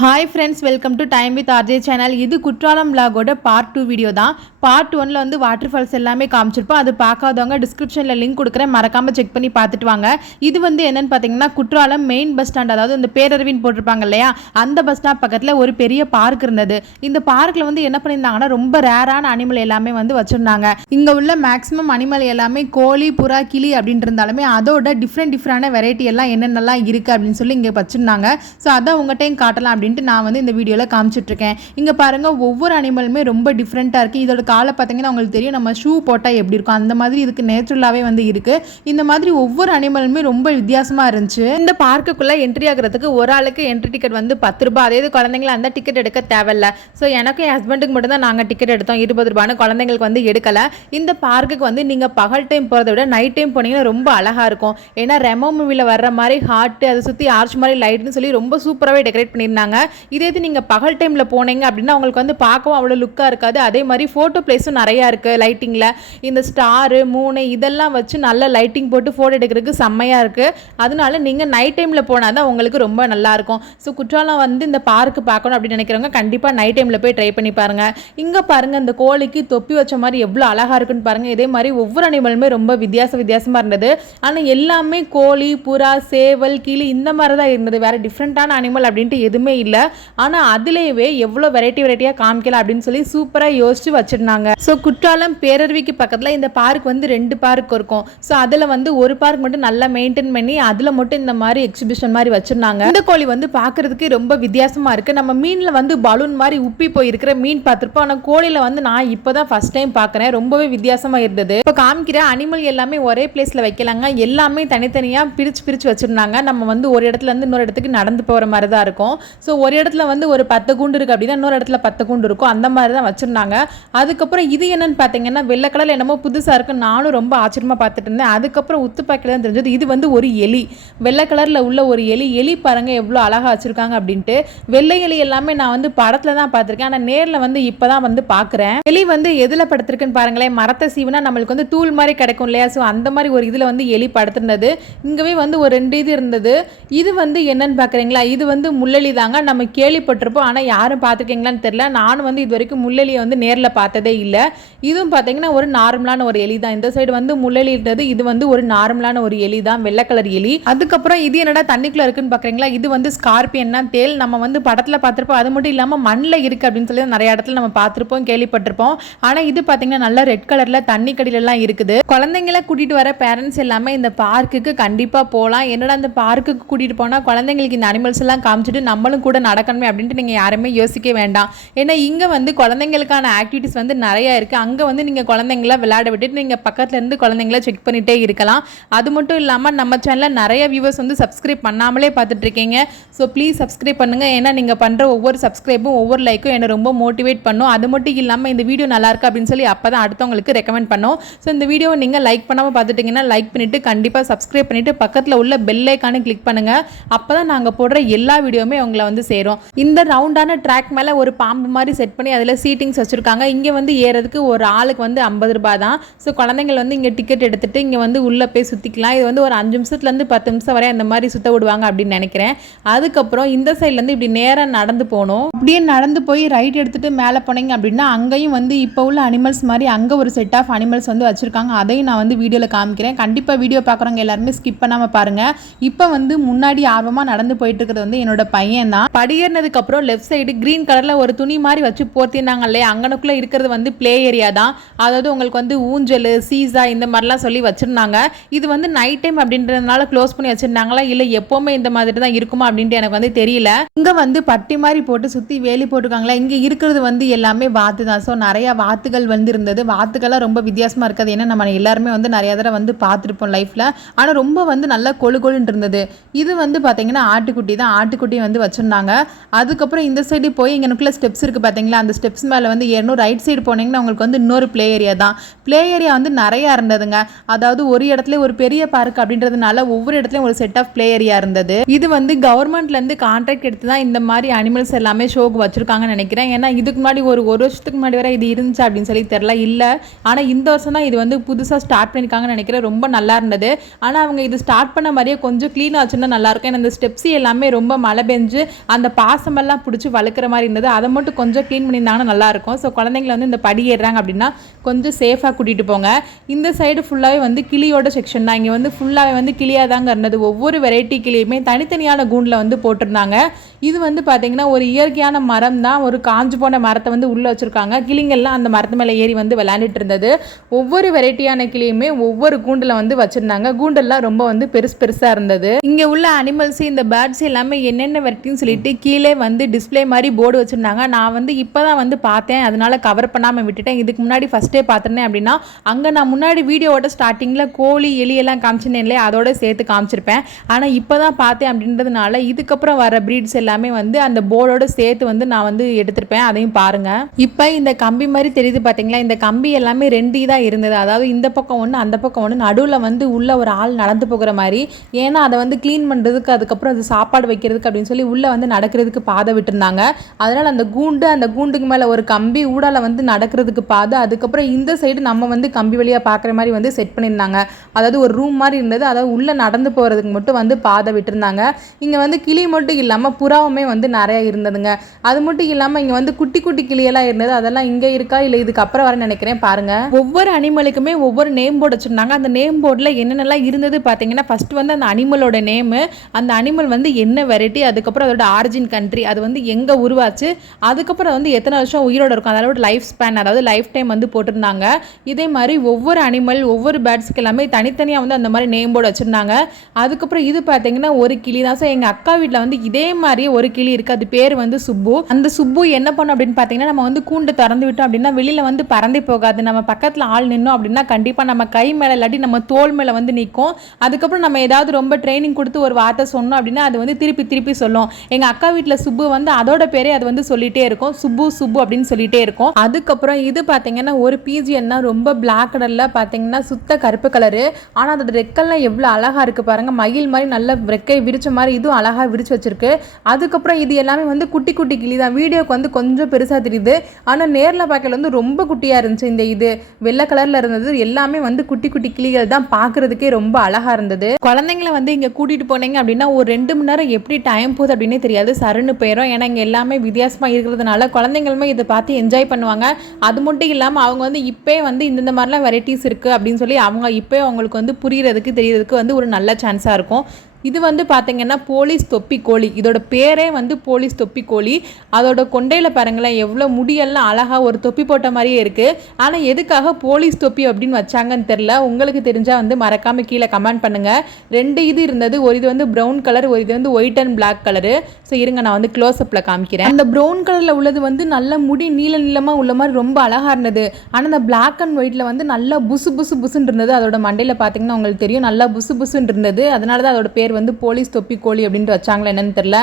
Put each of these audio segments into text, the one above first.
Hi friends, welcome to time with RJ channel. இது Courtallam விலாகோட part 2 video தான். Part 1ல் வந்து வாட்டர் ஃபால்ஸ் எல்லாமே காமிச்சிருப்போம். அது பார்க்காதவங்க டிஸ்கிரிப்ஷனில் லிங்க் கொடுக்குறேன், மறக்காமல் செக் பண்ணி பார்த்துட்டு வாங்க. இது வந்து என்னென்னு பார்த்தீங்கன்னா குற்றாலம் மெயின் பஸ் ஸ்டாண்ட், அதாவது இந்த பேரறிவின் போட்டிருப்பாங்க இல்லையா, அந்த பஸ் ஸ்டாண்ட் பக்கத்தில் ஒரு பெரிய பார்க் இருந்தது. இந்த பார்க்கில் வந்து என்ன பண்ணியிருந்தாங்கன்னா ரொம்ப ரேரான அனிமல் எல்லாமே வந்து வச்சுருந்தாங்க. இங்கே உள்ள மேக்ஸிமம் அனிமல் எல்லாமே கோழி, புறா, கிளி அப்படின்ட்டு இருந்தாலுமே அதோட டிஃப்ரெண்டான வெரைட்டி எல்லாம் என்னென்னலாம் இருக்குது அப்படின்னு சொல்லி இங்கே வச்சுருந்தாங்க. ஸோ அதை உங்கள்கிட்டையும் காட்டலாம் அப்படின்ட்டு நான் வந்து இந்த வீடியோவில் காமிச்சிட்ருக்கேன். இங்கே பாருங்கள், ஒவ்வொரு அனிமலுமே ரொம்ப டிஃப்ரெண்ட்டாக இருக்குது. இதோட காலை பார்த்தீங்கன்னா உங்களுக்கு தெரியும், நம்ம ஷூ போட்டால் எப்படி இருக்கும் அந்த மாதிரி இதுக்கு நேச்சுரலாகவே வந்து இருக்குது. இந்த மாதிரி ஒவ்வொரு அனிமலுமே ரொம்ப வித்தியாசமாக இருந்துச்சு. இந்த பார்க்குள்ளே என்ட்ரி ஆகிறதுக்கு ஒரு ஆளுக்கு என்ட்ரி டிக்கெட் வந்து 10 ரூபாய். அதே குழந்தைங்கள அந்த டிக்கெட் எடுக்க தேவையில்ல. ஸோ எனக்கும் என் ஹஸ்பண்டுக்கு மட்டும் தான் நாங்கள் டிக்கெட் எடுத்தோம், 20 ரூபான்னு. குழந்தைங்களுக்கு வந்து எடுக்கலை. இந்த பார்க்குக்கு வந்து நீங்கள் பகல் டைம் போகிறத விட நைட் டைம் போனீங்கன்னா ரொம்ப அழகாக இருக்கும். ஏன்னா ரெமோ மூவியில் வர்ற மாதிரி ஹார்ட், அதை சுற்றி ஆர்ச் மாதிரி லைட்னு சொல்லி ரொம்ப சூப்பராகவே டெக்கரேட் பண்ணியிருந்தாங்க. இதே இது நீங்கள் பகல் டைமில் போனீங்க அப்படின்னா உங்களுக்கு வந்து பார்க்கவும் அவ்வளோ லுக்காக இருக்காது. அதே மாதிரி ஃபோட்டோ பிளேஸும் நிறையா இருக்குது. லைட்டிங்கில் இந்த ஸ்டாரு, மூணு இதெல்லாம் வச்சு நல்ல லைட்டிங் போட்டு ஃபோட்டோ எடுக்கிறதுக்கு செம்மையாக இருக்குது. அதனால நீங்கள் நைட் டைமில் போனால் தான் உங்களுக்கு ரொம்ப நல்லாயிருக்கும். ஸோ குற்றாலம் வந்து இந்த பார்க்கு பார்க்கணும் அப்படின்னு நினைக்கிறவங்க கண்டிப்பாக நைட் டைமில் போய் ட்ரை பண்ணி பாருங்கள். இங்கே பாருங்கள், இந்த கோழிக்கு தொப்பி வச்ச மாதிரி எவ்வளோ அழகாக இருக்குன்னு பாருங்கள். இதே மாதிரி ஒவ்வொரு அனிமலுமே ரொம்ப வித்தியாசமாக இருந்தது. ஆனால் எல்லாமே கோழி, புறா, சேவல், கிளி இந்த மாதிரி தான் இருந்தது. வேறு டிஃப்ரெண்ட்டான அனிமல் அப்படின்ட்டு எதுவுமே இல்லை. ஆனால் அதுலேயே எவ்வளோ வெரைட்டியாக காமிக்கலாம் அப்படின்னு சொல்லி சூப்பராக யோசிச்சு வச்சுருந்தாங்க. ஸோ குற்றாலம் பேரருவிக்கு பக்கத்தில் இந்த பார்க் வந்து 2 பார்க் இருக்கும். ஸோ அதில் வந்து ஒரு பார்க் மட்டும் நல்லா மெயின்டைன் பண்ணி அதில் மட்டும் இந்த மாதிரி எக்ஸிபிஷன் மாதிரி வச்சுருந்தாங்க. இந்த கோழி வந்து பார்க்குறதுக்கு ரொம்ப வித்தியாசமாக இருக்குது. நம்ம மீனில் வந்து பலூன் மாதிரி உப்பி போயிருக்கிற மீன் பார்த்துருப்போம். ஆனால் கோழியில் வந்து நான் இப்போ தான் ஃபஸ்ட் டைம் பார்க்குறேன். ரொம்பவே வித்தியாசமாக இருந்தது. இப்போ காமிக்கிற அனிமல் எல்லாமே ஒரே பிளேஸில் வைக்கலாங்க. எல்லாமே தனித்தனியாக பிரித்து வச்சுருந்தாங்க. நம்ம வந்து ஒரு இடத்துல இருந்து இன்னொரு இடத்துக்கு நடந்து போகிற மாதிரி தான் இருக்கும். ஸோ ஒரு இடத்துல வந்து ஒரு 10 கூண்டு இருக்குது அப்படின்னா இன்னொரு இடத்துல 10 கூண்டு இருக்கும். அந்த மாதிரி தான் வச்சுருந்தாங்க. அதுக்கப்புறம் இது என்னன்னு பார்த்தீங்கன்னா வெள்ளை கலர் என்னமோ புதுசாக இருக்குது. நானும் ரொம்ப ஆச்சரியமாக பார்த்துட்டு இருந்தேன். அதுக்கப்புறம் உத்து பார்க்கல தான் தெரிஞ்சது இது வந்து ஒரு எலி. வெள்ளை கலரில் உள்ள ஒரு எலி பாருங்கள் எவ்வளோ அழகாக வச்சுருக்காங்க அப்படின்ட்டு. வெள்ளை எலி எல்லாமே நான் வந்து படத்தில் தான் பார்த்துருக்கேன். ஆனால் நேரில் வந்து இப்போ தான் வந்து பார்க்குறேன். எலி வந்து எதில் படுத்திருக்குன்னு பாருங்களேன். மரத்தை சீவுனா நம்மளுக்கு வந்து தூள் மாதிரி கிடைக்கும் இல்லையா. ஸோ அந்த மாதிரி ஒரு இதில் வந்து எலி படுத்திருந்தது. இங்கேவே வந்து ஒரு 2 இது இருந்தது. இது வந்து என்னன்னு பார்க்குறீங்களா, இது வந்து முள்ளெலி தாங்க. நம்ம கேள்விப்பட்டிருப்போம், ஆனால் யாரும் பார்த்துருக்கீங்களான்னு தெரியல. நானும் வந்து இது வரைக்கும் முள்ளெலியை வந்து நேரில் பார்த்ததே இல்லை. இதுவும் பார்த்தீங்கன்னா ஒரு நார்மலான ஒரு எலி தான். இந்த சைடு வந்து முள்ளெலி இருந்தது. இது வந்து ஒரு நார்மலான ஒரு எலி தான், வெள்ளை கலர் எலி. அதுக்கப்புறம் இது என்னடா தண்ணிக்குள்ளே இருக்குன்னு பார்க்குறீங்களா, இது வந்து ஸ்கார்பியன் தான். தேல் நம்ம வந்து படத்தில் பார்த்துருப்போம். அது மட்டும் இல்லாமல் மண்ணில் இருக்குது அப்படின்னு சொல்லி நிறைய இடத்துல நம்ம பார்த்துருப்போம், கேள்விப்பட்டிருப்போம். ஆனால் இது பார்த்தீங்கன்னா நல்லா ரெட் கலரில் தண்ணி கடியிலலாம் இருக்குது. குழந்தைங்களை கூட்டிகிட்டு வர பேரண்ட்ஸ் எல்லாமே இந்த பார்க்குக்கு கண்டிப்பாக போகலாம். என்னடா அந்த பார்க்குக்கு கூட்டிகிட்டு போனால் குழந்தைங்களுக்கு இந்த அனிமல்ஸ் எல்லாம் காமிச்சிட்டு நம்மளும் கூட நடக்கணுமே அப்படின்ட்டு நீங்கள் யாருமே யோசிக்க வேண்டாம். ஏன்னா இங்கே வந்து குழந்தைங்களுக்கான ஆக்டிவிட்டிஸ் வந்து நிறையா இருக்குது. அங்கே வந்து நீங்கள் குழந்தைங்கள விளையாட விட்டுட்டு நீங்கள் பக்கத்தில் இருந்து குழந்தைங்கள செக் பண்ணிகிட்டே இருக்கலாம். அது மட்டும் இல்லாமல் நம்ம சேனலில் நிறைய வியூவர்ஸ் வந்து சப்ஸ்கிரைப் பண்ணாமலே பார்த்துட்ருக்கீங்க. ஸோ ப்ளீஸ் சப்ஸ்கிரைப் பண்ணுங்கள். ஏன்னா நீங்கள் பண்ணுற ஒவ்வொரு சப்ஸ்கிரைப்பும் ஒவ்வொரு லைக்கும் என்னை ரொம்ப மோட்டிவேட் பண்ணும். அது மட்டும் இல்லாமல் இந்த வீடியோ நல்லாயிருக்கு அப்படின்னு சொல்லி அப்போ தான் அடுத்தவங்களுக்கு ரெக்கமெண்ட் பண்ணும். ஸோ இந்த வீடியோவை நீங்கள் லைக் பண்ணாமல் பார்த்துட்டிங்கன்னா லைக் பண்ணிவிட்டு கண்டிப்பாக சப்ஸ்கிரைப் பண்ணிவிட்டு பக்கத்தில் உள்ள பெல் ஐக்கானு கிளிக் பண்ணுங்கள். அப்போ தான் நாங்கள் போடுற எல்லா வீடியோவுமே உங்களை வந்து சேரும். இந்த ரவுண்டான ட்ராக் மேலே ஒரு பாம்பு மாதிரி செட் பண்ணி அதில் சீட்டிங்ஸ் வச்சுருக்காங்க. இங்கே வந்து ஏறதுக்கு ஒரு ஆளுக்கு வந்து 50 ரூபாய் தான். ஸோ குழந்தைங்கள் வந்து இங்கே டிக்கெட் எடுத்துகிட்டு இங்கே வந்து உள்ளே போய் சுற்றிக்கலாம். இது வந்து ஒரு 5 நிமிஷத்துலேருந்து 10 நிமிஷம் வரை அந்த மாதிரி சுற்ற விடுவாங்க அப்படின்னு நினைக்கிறேன். அதுக்கப்புறம் இந்த சைட்லேருந்து இப்படி நேராக நடந்து போகணும். அப்படியே நடந்து போய் ரைட் எடுத்துகிட்டு மேலே போனீங்க அப்படின்னா அங்கேயும் வந்து இப்போ உள்ள அனிமல்ஸ் மாதிரி அங்கே ஒரு செட் ஆஃப் அனிமல்ஸ் வந்து வச்சுருக்காங்க. அதையும் நான் வந்து வீடியோவில் காமிக்கிறேன். கண்டிப்பாக வீடியோ பார்க்குறவங்க எல்லாருமே ஸ்கிப் பண்ணாமல் பாருங்கள். இப்போ வந்து முன்னாடி ஆர்வமாக நடந்து போயிட்டு இருக்கிறது வந்து என்னோட பையன் தான். படியேறினதுக்கு அப்புறம் லெஃப்ட் சைடு கிரீன் கலர்ல ஒரு துணி மாதிரி வச்சு போர்த்திருந்தாங்க இல்லையா, அங்கனுக்குள்ள இருக்கிறது வந்து பிளே ஏரியா தான். அதாவது உங்களுக்கு வந்து ஊஞ்சல், சீசா இந்த மாதிரிலாம் சொல்லி வச்சிருந்தாங்க. இது வந்து நைட் டைம் அப்படின்றதுனால க்ளோஸ் பண்ணி வச்சிருந்தாங்களா இல்லை எப்பவுமே இந்த மாதிரி தான் இருக்குமா அப்படின்ட்டு எனக்கு வந்து தெரியல. இங்க வந்து பட்டி மாதிரி போட்டு சுத்தி வேலி போட்டுருக்காங்களா. இங்க இருக்கிறது வந்து எல்லாமே வாத்து தான். ஸோ நிறைய வாத்துகள் வந்து இருந்தது. வாத்துக்கெல்லாம் ரொம்ப வித்தியாசமா இருக்காது. ஏன்னா நம்ம எல்லாருமே வந்து நிறைய தடவை வந்து பார்த்துருப்போம் லைஃப்ல. ஆனால் ரொம்ப வந்து நல்லா கொழுன்னு இருந்தது. இது வந்து பார்த்தீங்கன்னா ஆட்டுக்குட்டி தான். ஆட்டுக்குட்டி வந்து வச்சிருந்தாங்க. அதுக்கப்புறம் இந்த சைடு போய் இங்கனுக்குள்ள ஸ்டெப்ஸ் இருக்குது பார்த்தீங்களா, அந்த ஸ்டெப்ஸ் மேலே வந்து ஏறணும். ரைட் சைடு சைடு போனீங்கன்னா உங்களுக்கு வந்து இன்னொரு ப்ளே ஏரியா தான். ப்ளே ஏரியா வந்து நிறையா இருந்ததுங்க. அதாவது ஒரு இடத்துல ஒரு பெரிய பார்க் அப்படின்றதுனால ஒவ்வொரு இடத்துலையும் ஒரு செட் ஆஃப் ப்ளே ஏரியா இருந்தது. இது வந்து கவர்மெண்ட்லேருந்து கான்ட்ராக்ட் எடுத்து தான் இந்த மாதிரி அனிமல்ஸ் எல்லாமே ஷோக்கு வச்சுருக்காங்கன்னு நினைக்கிறேன். ஏன்னா இதுக்கு முன்னாடி ஒரு வருஷத்துக்கு முன்னாடி வரை இது இருந்துச்சு அப்படின்னு சொல்லி தெரில இல்லை. ஆனால் இந்த வருஷம் தான் இது வந்து புதுசாக ஸ்டார்ட் பண்ணியிருக்காங்கன்னு நினைக்கிறேன். ரொம்ப நல்லா இருந்தது. ஆனால் அவங்க இது ஸ்டார்ட் பண்ண மாதிரியே கொஞ்சம் க்ளீனாக வச்சுருந்தா நல்லாயிருக்கும். ஏன்னா இந்த ஸ்டெப்ஸி எல்லாமே ரொம்ப மழை பெஞ்சு அந்த பாசமெல்லாம் பிடிச்சி வளர்க்குற மாதிரி இருந்தது. அதை மட்டும் கொஞ்சம் க்ளீன் பண்ணியிருந்தாங்கன்னா நல்லாயிருக்கும். ஸோ குழந்தைங்களை வந்து இந்த படி ஏறுறாங்க அப்படின்னா கொஞ்சம் சேஃபாக கூட்டிகிட்டு போங்க. இந்த சைடு ஃபுல்லாகவே வந்து கிளியோட செக்ஷன் தான். இங்கே வந்து ஃபுல்லாகவே வந்து கிளியாக தாங்க இருந்தது. ஒவ்வொரு வெரைட்டி கிளியுமே தனித்தனியான கூண்டில் வந்து போட்டிருந்தாங்க. இது வந்து பார்த்தீங்கன்னா ஒரு இயற்கையான மரம் தான். ஒரு காஞ்சு போன மரத்தை வந்து உள்ளே வச்சுருக்காங்க. கிளிங்கள்லாம் அந்த மரத்து மேலே ஏறி வந்து விளையாண்டுட்டு இருந்தது. ஒவ்வொரு வெரைட்டியான கிளியுமே ஒவ்வொரு கூண்டில் வந்து வச்சுருந்தாங்க. கூண்டெல்லாம் ரொம்ப வந்து பெருசாக இருந்தது. இங்கே உள்ள அனிமல்ஸ் இந்த பேர்ட்ஸ் எல்லாமே என்னென்ன வெரைட்டின்னு சொல்லிட்டு கீழே வந்து டிஸ்பிளே மாதிரி போர்டு வச்சுருந்தாங்க. நான் வந்து இப்போ தான் வந்து பார்த்தேன், அதனால கவர் பண்ணாமல் விட்டுட்டேன். இதுக்கு முன்னாடி ஃபஸ்ட்டே பார்த்துருந்தேன் அப்படின்னா அங்கே நான் முன்னாடி வீடியோவோட ஸ்டார்டிங்கில் கோழி எலியெல்லாம் காமிச்சிருந்தேன் இல்லையா, அதோட சேர்த்து காமிச்சிருப்பேன். ஆனால் இப்போ தான் பார்த்தேன் அப்படின்றதுனால இதுக்கப்புறம் வர ப்ரீட்ஸ் எல்லாமே வந்து அந்த போர்டோட சேர்த்து வந்து நான் வந்து எடுத்திருப்பேன். அதையும் பாருங்கள். இப்போ இந்த கம்பி மாதிரி தெரியுது பார்த்தீங்களா, இந்த கம்பி எல்லாமே 2 தான் இருந்தது. அதாவது இந்த பக்கம் ஒன்று அந்த பக்கம் ஒன்று, நடுவில் வந்து உள்ள ஒரு ஆள் நடந்து போகிற மாதிரி. ஏன்னா அதை வந்து க்ளீன் பண்ணுறதுக்கு அதுக்கப்புறம் அது சாப்பாடு வைக்கிறதுக்கு அப்படின்னு சொல்லி உள்ளே வந்து நடக்கிறதுக்கு பாதை விட்டுருந்தாங்க. அதனால் அந்த கூண்டுக்கு மேலே ஒரு கம்பி, ஊடால வந்து நடக்கிறதுக்கு பாதை, அதுக்கப்புறம் இந்த சைடு நம்ம வந்து கம்பி வழியாக பார்க்குற மாதிரி வந்து செட் பண்ணியிருந்தாங்க. அதாவது ஒரு ரூம் மாதிரி இருந்தது. அதாவது உள்ளே நடந்து போகிறதுக்கு மட்டும் வந்து பாதை விட்டுருந்தாங்க. இங்கே வந்து கிளி மட்டும் இல்லாமல் புறாவுமே வந்து நிறையா இருந்ததுங்க. அது மட்டும் இல்லாமல் இங்கே வந்து குட்டி குட்டி கிளியெல்லாம் இருந்தது. அதெல்லாம் இங்கே இருக்கா இல்லை இதுக்கு அப்புறம் வர நினைக்கிறேன். பாருங்கள், ஒவ்வொரு அனிமலுக்குமே ஒவ்வொரு நேம் போர்டு வச்சுருந்தாங்க. அந்த நேம் போர்டில் என்னென்னலாம் இருந்தது பார்த்தீங்கன்னா, ஃபஸ்ட்டு வந்து அந்த அனிமலோட நேமு, அந்த அனிமல் வந்து என்ன வெரைட்டி, அதுக்கப்புறம் அதோட ஆரிஜின் கண்ட்ரி, அது வந்து எங்கே உருவாச்சு, அதுக்கப்புறம் வந்து எத்தனை வருஷம் உயிரோடு இருக்கும், அதோட லைஃப் ஸ்பேன், அதாவது லைஃப் டைம் வந்து போட்டிருந்தாங்க. இதே மாதிரி ஒவ்வொரு அனிமல் ஒவ்வொரு பேர்ட்ஸ்க்கு எல்லாமே தனித்தனியாக வந்து அந்த மாதிரி நேம் போர்டு வச்சுருந்தாங்க. அதுக்கப்புறம் இது பார்த்தீங்கன்னா ஒரு கிளி தான். ஸோ எங்கள் அக்கா வீட்டில் வந்து இதே மாதிரி ஒரு கிளி இருக்குது. அது பேர் வந்து சுப்பு. அந்த சுப்பு என்ன பண்ணும் அப்படின்னு பார்த்தீங்கன்னா, நம்ம வந்து கூண்டு திறந்து விட்டோம் அப்படின்னா வெளியில் வந்து பறந்தே போகாது. நம்ம பக்கத்தில் ஆள் நின்னோம் அப்படின்னா கண்டிப்பாக நம்ம கை மேலே இல்லாட்டி நம்ம தோல் மேலே வந்து நிற்கும். அதுக்கப்புறம் நம்ம ஏதாவது ரொம்ப ட்ரைனிங் கொடுத்து ஒரு வார்த்தை சொன்னோம் அப்படின்னா அது வந்து திருப்பி சொல்லும். எங்கள் அக்கா வீட்டில் சுப்பு வந்து அதோட பேரே அது வந்து சொல்லிகிட்டே இருக்கும், சுப்பு அப்படின்னு சொல்லிகிட்டே இருக்கும். அதுக்கப்புறம் இது பார்த்தீங்கன்னா ஒரு பிஜிஎன்னா ரொம்ப பிளாக் கலரில் பார்த்தீங்கன்னா சுத்த கருப்பு கலரு. ஆனால் அதோட ரெக்கெல்லாம் எவ்வளோ அழகாக இருக்குது பாருங்கள். மயில் மாதிரி நல்ல ரெக்கை விரிச்ச மாதிரி இதுவும் அழகாக விரிச்சு வச்சிருக்கு. அதுக்கப்புறம் இது எல்லாமே வந்து குட்டி குட்டி கிளி தான். வீடியோக்கு வந்து கொஞ்சம் பெருசாக தெரியுது, ஆனால் நேரில் பார்க்கல வந்து ரொம்ப குட்டியாக இருந்துச்சு. இது வெள்ளை கலரில் இருந்தது எல்லாமே வந்து குட்டி குட்டி கிளிகள் தான். பார்க்குறதுக்கே ரொம்ப அழகாக இருந்தது. குழந்தைங்களை வந்து இங்கே கூட்டிகிட்டு போனீங்க அப்படின்னா ஒரு 2 மணி நேரம் எப்படி டைம் போகுது அப்படின்னே தெரியாது, சருன்னு போயிடும். ஏன்னா இங்கே எல்லாமே வித்தியாசமாக இருக்கிறதுனால குழந்தைங்களுமே இதை பார்த்து என்ஜாய் பண்ணுவாங்க. அது மட்டும் இல்லாமல் அவங்க வந்து இப்போ வந்து இந்த மாதிரிலாம் வெரைட்டிஸ் இருக்குது அப்படின்னு சொல்லி அவங்க இப்போ அவங்களுக்கு வந்து புரியறதுக்கு தெரியறதுக்கு வந்து ஒரு நல்ல சான்ஸாக இருக்கும். இது வந்து பார்த்தீங்கன்னா போலீஸ் தொப்பி கோழி. இதோட பேரே வந்து போலீஸ் தொப்பி கோழி. அதோட கொண்டையில் பாருங்களேன் எவ்வளோ முடியெல்லாம் அழகாக ஒரு தொப்பி போட்ட மாதிரியே இருக்குது. ஆனால் எதுக்காக போலீஸ் தொப்பி அப்படின்னு வச்சாங்கன்னு தெரில. உங்களுக்கு தெரிஞ்சால் வந்து மறக்காமல் கீழே கமெண்ட் பண்ணுங்கள். 2 இது இருந்தது. ஒரு இது வந்து ப்ரௌன் கலர், ஒரு இது வந்து white and black colour. So இருங்க நான் வந்து க்ளோஸ்அப்பில் காமிக்கிறேன். அந்த ப்ரௌன் கலரில் உள்ளது வந்து நல்ல முடி நீளமாக உள்ள மாதிரி ரொம்ப அழகாக இருந்தது. ஆனால் அந்த பிளாக் அண்ட் ஒயிட்டில் வந்து நல்லா புசுன்னு இருந்தது. அதோட மண்டையில் பார்த்தீங்கன்னா உங்களுக்கு தெரியும் நல்லா புசுன்னு இருந்தது. அதனால தான் அதோட பேர் வந்து போலீஸ் தொப்பி கோழி அப்படின்ட்டு வச்சாங்களா என்னன்னு தெரியல.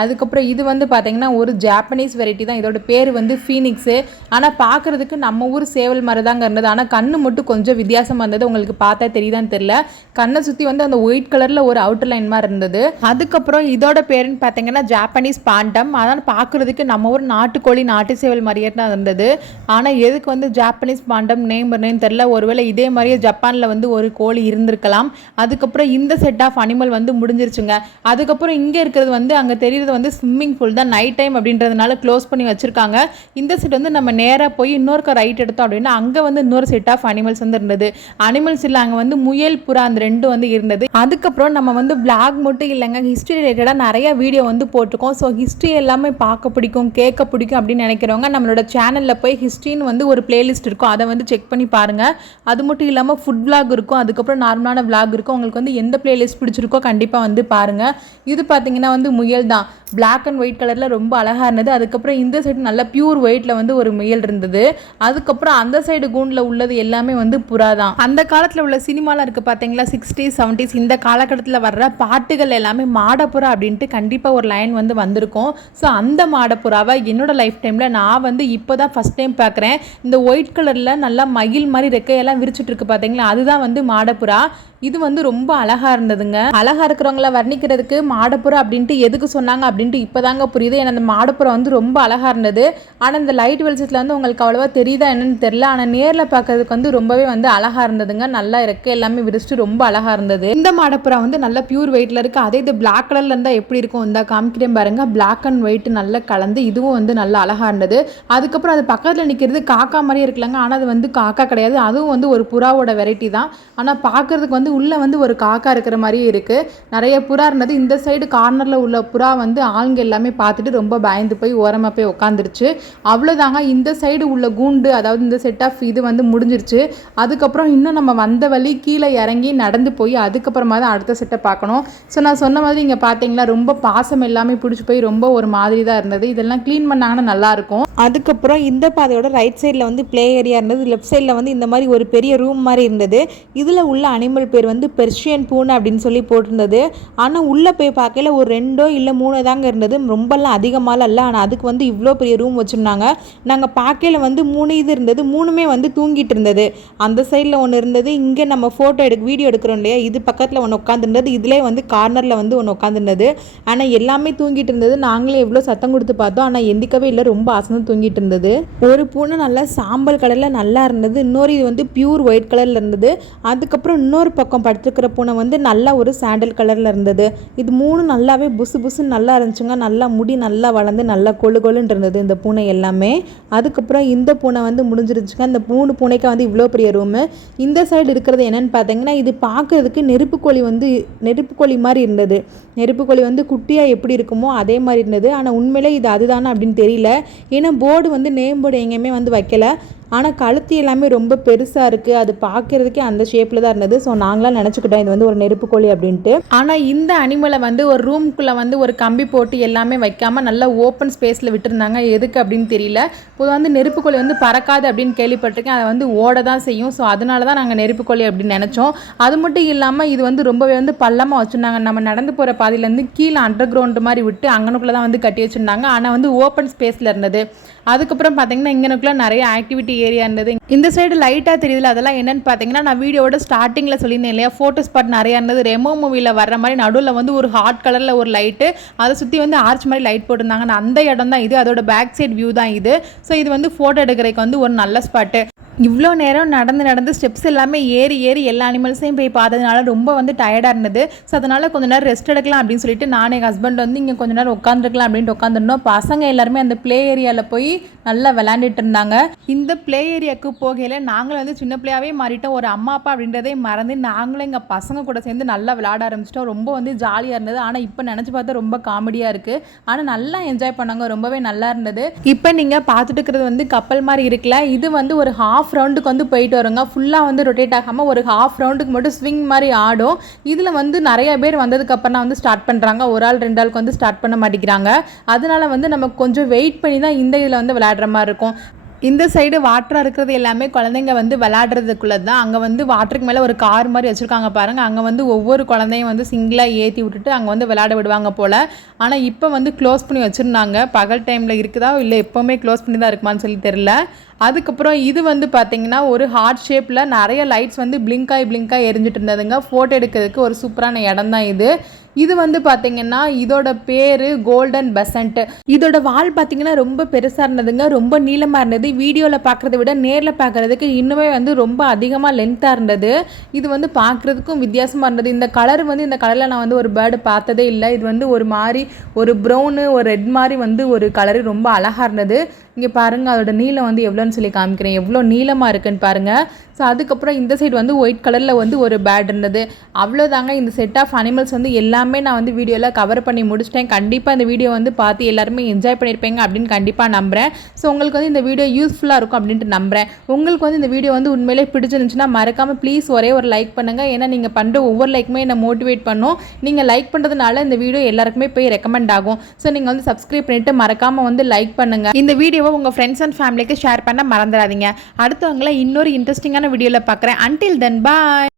அதுக்கப்புறம் இது வந்து பார்த்தீங்கன்னா ஒரு ஜாப்பனீஸ் வெரைட்டி தான். இதோட பேர் வந்து ஃபீனிக்ஸு. ஆனால் பார்க்குறதுக்கு நம்ம ஊர் சேவல் மாதிரி தாங்க இருந்தது. ஆனால் கண்ணு மட்டும் கொஞ்சம் வித்தியாசமாக இருந்தது. உங்களுக்கு பார்த்தா தெரியுதான்னு தெரியல. கண்ணை சுற்றி வந்து அந்த ஒயிட் கலரில் ஒரு அவுட்டர் லைன் மாதிரி இருந்தது. அதுக்கப்புறம் இதோட பேருன்னு பார்த்தீங்கன்னா ஜாப்பனீஸ் பாண்டம். அதனால் பார்க்குறதுக்கு நம்ம ஊர் நாட்டுக்கோழி நாட்டு சேவல் மாதிரியே தான் இருந்தது. ஆனால் எதுக்கு வந்து ஜாப்பனீஸ் பாண்டம் நேம் பண்ணேன்னு தெரியல. ஒருவேளை இதே மாதிரியே ஜப்பானில் வந்து ஒரு கோழி இருந்திருக்கலாம். அதுக்கப்புறம் இந்த செட் ஆஃப் அனிமல் வந்து முடிஞ்சிருச்சுங்க. அதுக்கப்புறம் இங்கே இருக்கிறது வந்து அங்கே தெரியுது வந்து ஸ்விம்மிங் பூல் தான். நைட் டைம் அப்படின்றதுனால க்ளோஸ் பண்ணி வச்சிருக்காங்க. இந்த செட் வந்து நம்ம நேராக போய் இன்னொரு ரைட் எடுத்தோம் அப்படின்னா அங்கே வந்து இன்னொரு செட் ஆஃப் அனிமல்ஸ் வந்து இருந்தது. அனிமல்ஸ் இல்லை, அங்கே வந்து முயல் புறா அந்த 2 வந்து இருந்தது. அதுக்கப்புறம் நம்ம வந்து பிளாக் மட்டும் இல்லைங்க, ஹிஸ்ட்ரி ரிலேட்டடாக நிறைய வீடியோ வந்து போட்டிருக்கோம். ஸோ ஹிஸ்ட்ரி எல்லாமே பார்க்க பிடிக்கும் கேட்க பிடிக்கும் அப்படின்னு நினைக்கிறவங்க நம்மளோட சேனலில் போய் ஹிஸ்ட்ரின்னு வந்து ஒரு பிளேலிஸ்ட் இருக்கும், அதை வந்து செக் பண்ணி பாருங்கள். அது மட்டும் இல்லாமல் ஃபுட் விளாக் இருக்கும், அதுக்கப்புறம் நார்மலான விளாக் இருக்கும். உங்களுக்கு வந்து எந்த பிளேலிஸ்ட் பிடிச்சிருக்கோ கண்டிப்பாக கண்டிப்பாக வந்து பாருங்கள். இது பார்த்தீங்கன்னா வந்து முயல் தான், பிளாக் அண்ட் ஒயிட் கலரில் ரொம்ப அழகாக இருந்தது. அதுக்கப்புறம் இந்த சைடு நல்லா பியூர் ஒயிட்டில் வந்து ஒரு முயல் இருந்தது. அதுக்கப்புறம் அந்த சைடு கூண்டில் உள்ளது எல்லாமே வந்து புறா தான். அந்த காலத்தில் உள்ள சினிமாலாம் இருக்குது பார்த்தீங்களா, 60s 70s இந்த காலகட்டத்தில் வர்ற பாட்டுகள் எல்லாமே மாடப்புறா அப்படின்ட்டு கண்டிப்பாக ஒரு லைன் வந்து வந்திருக்கும். ஸோ அந்த மாடப்புறாவை என்னோட லைஃப் டைமில் நான் வந்து இப்போ தான் ஃபஸ்ட் டைம் பார்க்குறேன். இந்த ஒயிட் கலரில் நல்லா மயில் மாதிரி ரெக்கையெல்லாம் விரிச்சிட்டு இருக்கு பார்த்தீங்களா, அதுதான் வந்து மாடப்புறா. இது வந்து ரொம்ப அழகாக இருந்ததுங்க. அழகாக இருக்கிறவங்கள வர்ணிக்கிறதுக்கு மாடப்புறா அப்படின்ட்டு எதுக்கு சொன்னாங்க அப்படின்ட்டு இப்போதாங்க புரியுது. ஏன்னா அந்த மாடப்புறா வந்து ரொம்ப அழகாக இருந்தது. ஆனால் இந்த லைட் வெளிச்சத்தில் வந்து உங்களுக்கு அவ்வளோவா தெரியுதா என்னன்னு தெரியல. ஆனால் நேரில் பார்க்கறதுக்கு வந்து ரொம்பவே வந்து அழகாக இருந்ததுங்க. நல்லா இருக்கு, எல்லாமே விரிச்சிட்டு ரொம்ப அழகாக இருந்தது. இந்த மாடப்புறா வந்து நல்லா பியூர் ஒயிட்டில் இருக்குது. அதே இது பிளாக் கலரில் இருந்தால் எப்படி இருக்கும், இந்த காமிக்கிறேன் பாருங்க. பிளாக் அண்ட் ஒயிட் நல்லா கலந்து இதுவும் வந்து நல்லா அழகாக இருந்தது. அதுக்கப்புறம் அது பக்கத்தில் நிற்கிறது காக்கா மாதிரியே இருக்கலாங்க. ஆனால் அது வந்து காக்கா கிடையாது, அதுவும் வந்து ஒரு புறாவோட வெரைட்டி தான். ஆனால் பார்க்கறதுக்கு வந்து உள்ளே வந்து ஒரு காக்கா இருக்கிற மாதிரியே இருக்குது. நிறைய புறா இருந்தது. இந்த சைடு கார்னரில் உள்ள புறா வந்து ஆளுங்க எல்லாமே பார்த்துட்டு ரொம்ப பயந்து போய் ஓரமாக போய் உட்காந்துருச்சு. அவ்வளோதாங்க, இந்த சைடு உள்ள கூண்டு, அதாவது இந்த செட் ஆஃப் இது வந்து முடிஞ்சிருச்சு. அதுக்கப்புறம் இன்னும் நம்ம வந்த வழி கீழே இறங்கி நடந்து போய் அதுக்கப்புறமா தான் அடுத்த செட்டை பார்க்கணும். ஸோ நான் சொன்ன மாதிரி இங்கே பார்த்தீங்களா, ரொம்ப பாசம் எல்லாமே பிடிச்சி போய் ரொம்ப ஒரு மாதிரி தான் இருந்தது. இதெல்லாம் க்ளீன் பண்ணாங்கன்னா நல்லாயிருக்கும். அதுக்கப்புறம் இந்த பாதையோட ரைட் சைடில் வந்து ப்ளே ஏரியா இருந்தது. லெஃப்ட் சைடில் வந்து இந்த மாதிரி ஒரு பெரிய ரூம் மாதிரி இருந்தது. இதில் உள்ள அனிமல் பேர் வந்து பெர்ஷியன் பூனை அப்படின்னு சொல்லி போட்டிருந்தது. ஆனால் உள்ளே போய் பார்க்கல ஒரு 2 இல்லை 3 தாங்க இருந்தது, ரொம்பலாம் அதிகமாலாம் இல்லை. ஆனால் அதுக்கு வந்து இவ்வளோ பெரிய ரூம் வச்சுருந்தாங்க. நாங்கள் பார்க்கல வந்து 3 இது இருந்தது, 3மே வந்து தூங்கிட்டு இருந்தது. அந்த சைடில் ஒன்று இருந்தது, இங்கே நம்ம ஃபோட்டோ வீடியோ எடுக்கிறோம் இல்லையா, இது பக்கத்தில் ஒன்று உட்காந்துருந்தது, இதிலே வந்து கார்னரில் வந்து ஒன்று உட்காந்துருந்தது. ஆனால் எல்லாமே தூங்கிட்டு இருந்தது. நாங்களே எவ்வளோ சத்தம் கொடுத்து பார்த்தோம், ஆனால் எந்திக்கவே இல்லை, ரொம்ப அசந்து தூங்கிட்டு இருந்தது. ஒரு பூனை நல்லா சாம்பல் கலரில் நல்லா இருந்தது, இன்னொரு இது வந்து பியூர் ஒயிட் கலரில் இருந்தது. அதுக்கப்புறம் இன்னொரு பக்கம் படுத்துக்கிற பூனை வந்து நல்லா ஒரு சாண்டல் கலரில் இருந்தது. இது 3 நல்லாவே புசு புசுன்னு நல்லா இருந்துச்சுங்க. நல்லா முடி நல்லா வளர்ந்து நல்லா கொழு கொழுன்னு இருந்தது இந்த பூனை எல்லாமே. அதுக்கப்புறம் இந்த பூனை வந்து முடிஞ்சிருச்சுங்க. இந்த 3 பூனைக்கு வந்து இவ்வளோ பெரிய ரூமு. இந்த சைடு இருக்கிறது என்னென்னு பார்த்தீங்கன்னா, இது பார்க்கறதுக்கு நெருப்புக்கோழி மாதிரி இருந்தது. நெருப்புக்கோழி வந்து குட்டியாக எப்படி இருக்குமோ அதே மாதிரி இருந்தது. ஆனால் உண்மையிலே இது அதுதானே அப்படின்னு தெரியல. ஏன்னா போர்டு வந்து நேம் போர்டு எங்கேயுமே வந்து வைக்கல. ஆனால் கழுத்து எல்லாமே ரொம்ப பெருசாக இருக்குது. அது பார்க்குறதுக்கே அந்த ஷேப்பில் தான் இருந்தது. ஸோ நாங்களாம் நினச்சிக்கிட்டோம் இது வந்து ஒரு நெருப்புக்கோழி அப்படின்ட்டு. ஆனால் இந்த அனிமலை வந்து ஒரு ரூம்குள்ளே வந்து ஒரு கம்பி போட்டு எல்லாமே வைக்காமல் நல்லா ஓப்பன் ஸ்பேஸில் விட்டுருந்தாங்க. எதுக்கு அப்படின்னு தெரியல. பொதுவாக வந்து நெருப்புக்கோழி வந்து பறக்காது அப்படின்னு கேள்விப்பட்டிருக்கேன். அதை வந்து ஓட தான் செய்யும். ஸோ அதனால தான் நாங்கள் நெருப்புக்கோழி அப்படின்னு நினச்சோம். அது மட்டும் இல்லாமல் இது வந்து ரொம்பவே வந்து பள்ளமாக வச்சுருந்தாங்க. நம்ம நடந்து போகிற பாதையிலேருந்து கீழே அண்டர் கிரவுண்டு மாதிரி விட்டு அங்கனுக்குள்ளே தான் வந்து கட்டி வச்சுருந்தாங்க. ஆனால் வந்து ஓப்பன் ஸ்பேஸில் இருந்தது. அதுக்கப்புறம் பார்த்தீங்கன்னா இங்கனுக்குள்ளே நிறைய ஆக்டிவிட்டி ஏரியா இருந்தது. இந்த சைடு லைட்டாக தெரியுதுல, அதெல்லாம் என்னென்னு பார்த்தீங்கன்னா, நான் வீடியோட ஸ்டார்டிங்கில் சொல்லியிருந்தேன் இல்லையா, ஃபோட்டோ ஸ்பாட் நிறையா இருந்தது. ரெமோ மூவியில் வர்ற மாதிரி நடுவில் வந்து ஒரு ஹாட் கலரில் ஒரு லைட்டு, அதை சுற்றி வந்து ஆர்ச் மாதிரி லைட் போட்டிருந்தாங்க. அந்த இடம் தான் இது, அதோட பேக் சைட் வியூ தான் இது. ஸோ இது வந்து ஃபோட்டோ எடுக்கிறதுக்கு வந்து ஒரு நல்ல ஸ்பாட்டு. இவ்வளோ நேரம் நடந்து ஸ்டெப்ஸ் எல்லாமே ஏறி எல்லா அனிமல்ஸையும் போய் பார்த்ததுனால ரொம்ப வந்து டயர்டாக இருந்தது. ஸோ அதனால் கொஞ்சம் நேரம் ரெஸ்ட் எடுக்கலாம் அப்படின்னு சொல்லிட்டு நான் எங்கள் ஹஸ்பண்ட் வந்து இங்கே கொஞ்சம் நேரம் உட்காந்துருக்கலாம் அப்படின்ட்டு உட்காந்துருந்தோம். பசங்க எல்லாருமே அந்த ப்ளே ஏரியாவில் போய் நல்லா விளையாண்டுட்டு இருந்தாங்க. இந்த ப்ளே ஏரியாவுக்கு போகையில் நாங்களும் வந்து சின்ன பிள்ளையாகவே மாறிட்டோம். ஒரு அம்மா அப்பா அப்படின்றதே மறந்து நாங்களும் எங்கள் பசங்க கூட சேர்ந்து நல்லா விளையாட ஆரம்பிச்சிட்டோம். ரொம்ப வந்து ஜாலியாக இருந்தது. ஆனால் இப்போ நினச்சி பார்த்தா ரொம்ப காமெடியாக இருக்குது. ஆனால் நல்லா என்ஜாய் பண்ணாங்க, ரொம்பவே நல்லா இருந்தது. இப்போ நீங்கள் பார்த்துட்டு இருக்கிறது வந்து கப்பல் மாதிரி இருக்குல்ல, இது வந்து ஒரு ஹாஃப் ரவுண்டுக்கு வந்து போயிட்டு வருங்க. ஃபுல்லாக வந்து ரொட்டேட் ஆகாமல் ஒரு ஹாஃப் ரவுண்டுக்கு மட்டும் ஸ்விங் மாதிரி ஆடும். இதில் வந்து நிறைய பேர் வந்ததுக்கப்புறம் தான் வந்து ஸ்டார்ட் பண்ணுறாங்க. ஒரு ஆள் 2 ஆளுக்கு வந்து ஸ்டார்ட் பண்ண மாட்டேங்கிறாங்க. அதனால வந்து நம்ம கொஞ்சம் வெயிட் பண்ணி தான் இந்த இதில் வந்து விளையாடுற மாதிரி இருக்கும். இந்த சைடு வாட்டராக இருக்கிறது எல்லாமே குழந்தைங்க வந்து விளையாடுறதுக்குள்ளே தான். அங்கே வந்து வாட்டருக்கு மேலே ஒரு கார் மாதிரி வச்சுருக்காங்க பாருங்கள். அங்கே வந்து ஒவ்வொரு குழந்தையும் வந்து சிங்கிளாக ஏற்றி விட்டுட்டு அங்கே வந்து விளையாட விடுவாங்க போல். ஆனால் இப்போ வந்து க்ளோஸ் பண்ணி வச்சுருந்தாங்க. பகல் டைமில் இருக்குதா இல்லை எப்போவுமே க்ளோஸ் பண்ணி தான் இருக்குமான்னு சொல்லி தெரில. அதுக்கப்புறம் இது வந்து பார்த்திங்கன்னா ஒரு ஹார்ட் ஷேப்பில் நிறைய லைட்ஸ் வந்து பிளிங்காய் எரிஞ்சிட்டு இருந்ததுங்க. ஃபோட்டோ எடுக்கிறதுக்கு ஒரு சூப்பரான இடம் தான் இது. இது வந்து பார்த்திங்கன்னா இதோட பேர் கோல்டன் பெசன்ட். இதோட வால் பார்த்திங்கன்னா ரொம்ப பெருசாக இருந்ததுங்க, ரொம்ப நீளமாக இருந்தது. வீடியோவில் பார்க்குறத விட நேரில் பார்க்குறதுக்கு இன்னுமே வந்து ரொம்ப அதிகமாக லென்த்தாக இருந்தது. இது வந்து பார்க்குறதுக்கும் வித்தியாசமாக இருந்தது. இந்த கலர் வந்து இந்த கலரில் நான் வந்து ஒரு பேர்டு பார்த்ததே இல்லை. இது வந்து ஒரு மாதிரி ஒரு ப்ரௌனு ஒரு ரெட் மாதிரி வந்து ஒரு கலரு ரொம்ப அழகாக இருந்தது. இங்கே பாருங்கள் அதோட நீளம் வந்து எவ்வளோன்னு சொல்லி காமிக்கிறேன், எவ்வளோ நீளமாக இருக்குன்னு பாருங்கள். ஸோ அதுக்கப்புறம் இந்த சைடு வந்து ஒயிட் கலரில் வந்து ஒரு பேட் இருந்தது. அவ்வளோதாங்க, இந்த செட் ஆஃப் அனிமல்ஸ் வந்து எல்லாமே நான் வந்து வீடியோவில் கவர் பண்ணி முடிச்சிட்டேன். கண்டிப்பாக இந்த வீடியோ வந்து பார்த்து எல்லாருமே என்ஜாய் பண்ணியிருப்பீங்க அப்படின்னு கண்டிப்பாக நம்புகிறேன். ஸோ உங்களுக்கு வந்து இந்த வீடியோ யூஸ்ஃபுல்லாக இருக்கும் அப்படின்ட்டு நம்புகிறேன். உங்களுக்கு வந்து இந்த வீடியோ வந்து உண்மையிலே பிடிச்சிருந்துச்சுன்னா மறக்காமல் ப்ளீஸ் ஒரே ஒரு லைக் பண்ணுங்கள். ஏன்னா நீங்கள் பண்ணுற ஒவ்வொரு லைக்குமே என்னை மோட்டிவேட் பண்ணும். நீங்கள் லைக் பண்ணுறதுனால இந்த வீடியோ எல்லாருக்குமே போய் ரெக்கமெண்ட் ஆகும். ஸோ நீங்கள் வந்து சப்ஸ்கிரைப் பண்ணிவிட்டு மறக்காமல் வந்து லைக் பண்ணுங்கள். இந்த வீடியோவை உங்கள் ஃப்ரெண்ட்ஸ் அண்ட் ஃபேமிலிக்கு ஷேர் பண்ண மறந்துடாதீங்க. அடுத்தவங்களை இன்னொரு இன்ட்ரெஸ்டிங்கான வீடியோவில் பார்க்குறேன். Until then, bye.